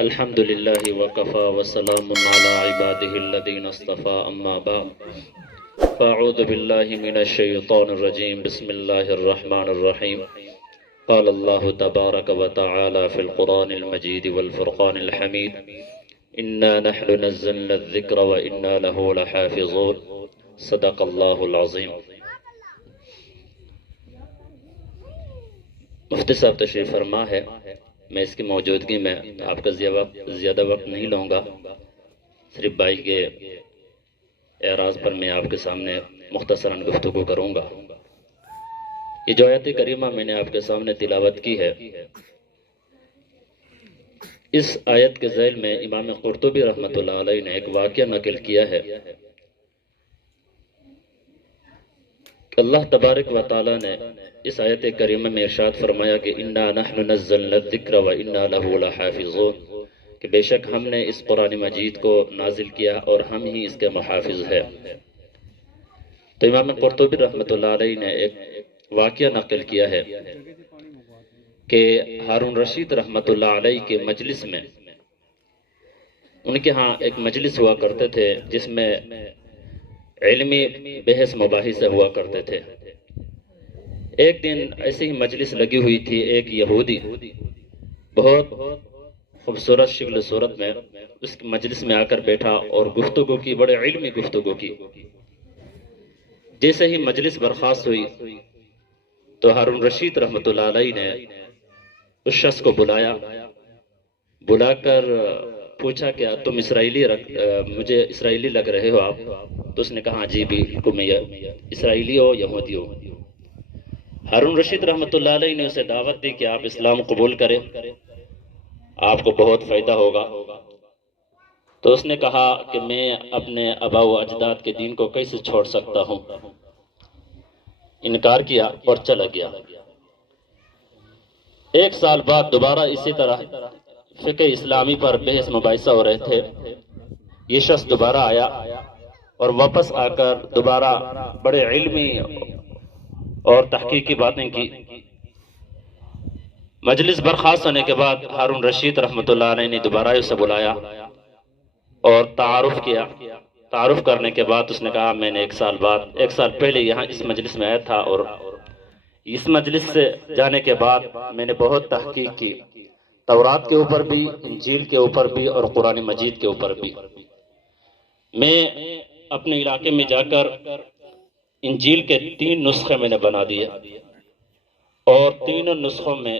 الحمد لله وكفى وسلام على عباده الذين اصطفى أما بعد فأعوذ بالله من الشيطان الرجيم بسم الله الرحمن الرحيم قال الله تبارك وتعالى في القرآن المجيد والفرقان الحميد إنا نحن نزلنا الذكر وإنا له لحافظون صدق الله العظيم۔ مفتی صاحب تشریف فرما ہے، میں اس کی موجودگی میں آپ کا زیادہ وقت نہیں لوں گا، صرف بھائی کے اعراض پر میں آپ کے سامنے مختصراً گفتگو کروں گا۔ یہ جو آیت کریمہ میں نے آپ کے سامنے تلاوت کی ہے، اس آیت کے ذیل میں امام قرطبی رحمۃ اللہ علیہ نے ایک واقعہ نقل کیا ہے کہ اللہ تبارک و تعالی نے اس آیت کریمہ میں ارشاد فرمایا کہ انا نحن نزلنا الذکر و انا لہ لحافظون، کہ بے شک ہم نے اس قرآن مجید کو نازل کیا اور ہم ہی اس کے محافظ ہیں۔ تو امام قرطبی رحمۃ اللہ علیہ نے ایک واقعہ نقل کیا ہے کہ ہارون رشید رحمۃ اللہ علیہ کے مجلس میں، ان کے ہاں ایک مجلس ہوا کرتے تھے جس میں علمی بحث مباحث ہوا کرتے تھے۔ ایک دن ایسی ہی مجلس لگی ہوئی تھی، ایک یہودی بہت خوبصورت شکل صورت میں اس مجلس میں آ کر بیٹھا اور گفتگو کی، بڑے علمی گفتگو کی۔ جیسے ہی مجلس برخاست ہوئی تو ہارون رشید رحمۃ اللہ علیہ نے اس شخص کو بلا کر پوچھا کہ تم مجھے اسرائیلی لگ رہے ہو آپ؟ تو اس نے کہا جی بالکل میں اسرائیلی ہو یہودی ہو۔ ہارون رشید رحمۃ اللہ علیہ نے اسے دعوت دی کہ آپ اسلام قبول کریں، آپ کو بہت فائدہ ہوگا۔ تو اس نے کہا کہ میں اپنے آباء و اجداد کے دین کو کیسے چھوڑ سکتا ہوں، انکار کیا اور چلا گیا۔ ایک سال بعد دوبارہ اسی طرح فقہ اسلامی پر بحث مباحثہ ہو رہے تھے۔ یہ شخص دوبارہ آیا اور واپس آ کر دوبارہ بڑے علمی اور تحقیقی باتیں کی۔ مجلس برخاست ہونے کے بعد ہارون رشید رحمۃ اللہ علیہ نے دوبارہ اسے بلایا اور تعارف کیا۔ تعارف کرنے کے بعد اس نے کہا میں نے ایک سال پہلے یہاں اس مجلس میں آیا تھا، اور اس مجلس سے جانے کے بعد میں نے بہت تحقیق کی، تورات کے اوپر بھی، انجیل کے اوپر بھی اور قرآن مجید کے اوپر بھی۔ میں اپنے علاقے میں جا کر انجیل کے 3 نسخے میں نے بنا دیے، اور تینوں نسخوں میں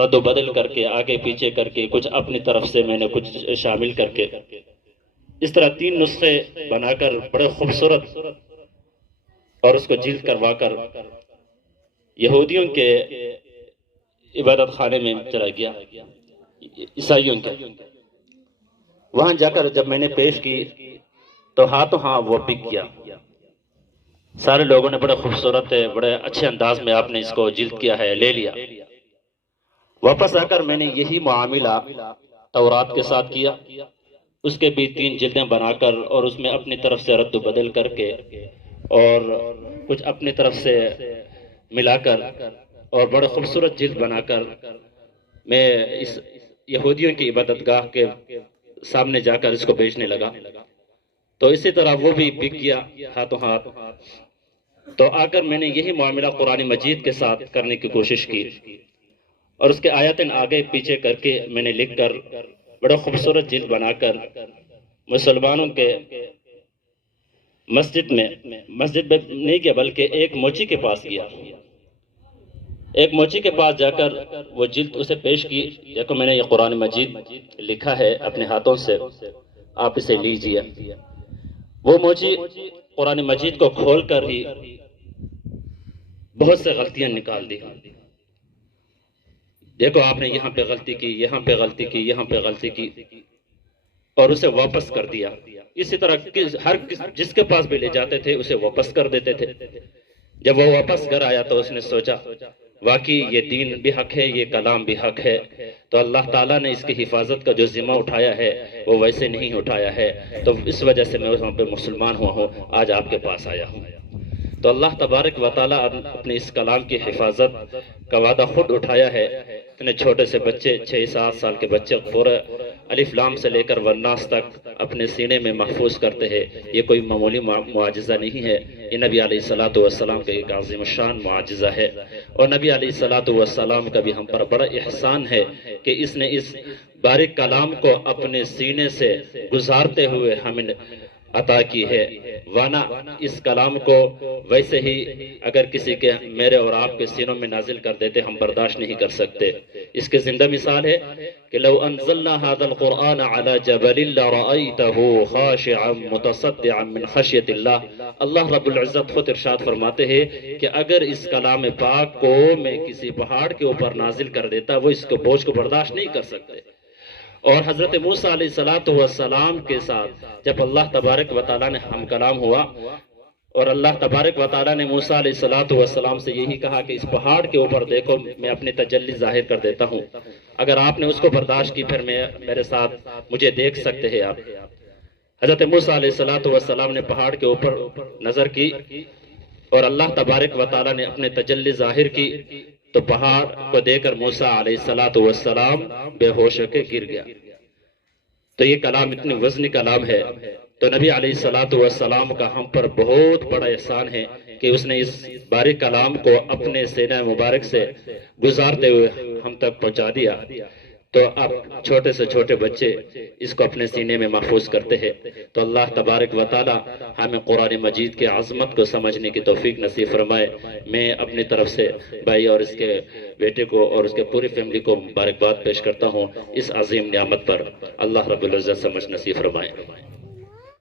رد و بدل کر کے، آگے پیچھے کر کے، کچھ اپنی طرف سے میں نے کچھ شامل کر کے، اس طرح 3 نسخے بنا کر بڑے خوبصورت اور اس کو جلد کروا کر یہودیوں کے عبادت خانے میں چلا گیا، عیسائیوں کے۔ وہاں جا کر جب میں نے پیش کی تو ہاتھوں ہاں وہ بک گیا۔ سارے لوگوں نے بڑے خوبصورت بڑے اچھے انداز میں آپ نے اس کو جلد کیا ہے، لے لیا۔ واپس آ کر میں نے یہی معاملہ تورات کے ساتھ کیا، اس کے بھی 3 جلدیں بنا کر اور اس میں اپنی طرف سے رد و بدل کر کے اور کچھ اپنی طرف سے ملا کر اور بڑے خوبصورت جلد بنا کر میں اس یہودیوں کی عبادت گاہ کے سامنے جا کر اس کو بیچنے لگا۔ تو اسی طرح وہ بھی بک گیا ہاتھوں ہاتھ۔ تو آ کر میں نے یہی معاملہ قرآن مجید کے ساتھ کرنے کی کوشش کی، اور اس کے آیتیں آگے پیچھے کر کے میں نے لکھ کر بڑا خوبصورت جلد بنا کر مسلمانوں کے مسجد میں نہیں گیا بلکہ ایک موچی کے پاس گیا۔ ایک موچی کے پاس جا کر وہ جلد اسے پیش کی، دیکھو میں نے یہ قرآن مجید لکھا ہے اپنے ہاتھوں سے، آپ اسے لیجئے۔ وہ موچی قرآن مجید کو کھول کر ہی بہت سے غلطیاں نکال دی۔ دیکھو آپ نے یہاں پہ غلطی کی، یہاں پہ غلطی کی، یہاں پہ غلطی کی، اور اسے واپس کر دیا۔ اسی طرح جس کے پاس بھی لے جاتے تھے اسے واپس کر دیتے تھے۔ جب وہ واپس گھر آیا تو اس نے سوچا واقعی یہ دین بھی حق ہے، یہ کلام بھی حق ہے، تو اللہ تعالیٰ نے اس کی حفاظت کا جو ذمہ اٹھایا ہے وہ ویسے نہیں اٹھایا ہے، تو اس وجہ سے میں وہاں پہ مسلمان ہوا ہوں، آج آپ کے پاس آیا ہوں۔ تو اللہ تبارک و تعالیٰ اپنے اس کلام کی حفاظت کا وعدہ خود اٹھایا ہے۔ اتنے چھوٹے سے بچے 6-7 سال کے بچے الف لام سے لے کر والناس تک اپنے سینے میں محفوظ کرتے ہیں، یہ کوئی معمولی معجزہ نہیں ہے، یہ نبی علیہ الصلوۃ والسلام کا ایک عظیم الشان معجزہ ہے۔ اور نبی علیہ الصلوۃ والسلام کا بھی ہم پر بڑا احسان ہے کہ اس نے اس باریک کلام کو اپنے سینے سے گزارتے ہوئے ہمیں عطا کی ہے، ورنہ اس کلام کو ویسے ہی اگر کسی کے میرے اور آپ کے سینوں میں نازل کر دیتے ہم برداشت نہیں کر سکتے۔ اس کے زندہ مثال ہے کہ لو انزلنا هذا القرآن على جبل لرأيته خاشعا متصدعا من خشیت اللہ۔ اللہ رب العزت خود ارشاد فرماتے ہیں کہ اگر اس کلام پاک کو میں کسی پہاڑ کے اوپر نازل کر دیتا وہ اس کے بوجھ کو برداشت نہیں کر سکتے۔ اور حضرت موسیٰ علیہ السلام کے ساتھ جب اللہ تبارک و تعالیٰ نے ہم کلام ہوا اور اللہ تبارک و تعالیٰ نے موسیٰ علیہ السلام سے یہی کہا کہ اس پہاڑ کے اوپر دیکھو میں اپنی تجلی ظاہر کر دیتا ہوں، اگر آپ نے اس کو برداشت کی پھر میرے ساتھ مجھے دیکھ سکتے ہیں آپ۔ حضرت موسیٰ علیہ السلام نے پہاڑ کے اوپر نظر کی اور اللہ تبارک و تعالیٰ نے اپنے تجلی ظاہر کی تو پہاڑ کو دیکھ کر موسیٰ علیہ السلام بے ہوش ہو کے گر گیا۔ تو یہ کلام اتنی وزنی کلام ہے، تو نبی علیہ السلام کا ہم پر بہت بڑا احسان ہے کہ اس نے اس باریک کلام کو اپنے سینہ مبارک سے گزارتے ہوئے ہم تک پہنچا دیا۔ تو اب چھوٹے سے چھوٹے بچے اس کو اپنے سینے میں محفوظ کرتے ہیں، تو اللہ تبارک و تعالی ہمیں قرآن مجید کے عظمت کو سمجھنے کی توفیق نصیب فرمائے۔ میں اپنی طرف سے بھائی اور اس کے بیٹے کو اور اس کے پوری فیملی کو مبارکباد پیش کرتا ہوں اس عظیم نعمت پر۔ اللہ رب العزت سمجھ نصیب فرمائے۔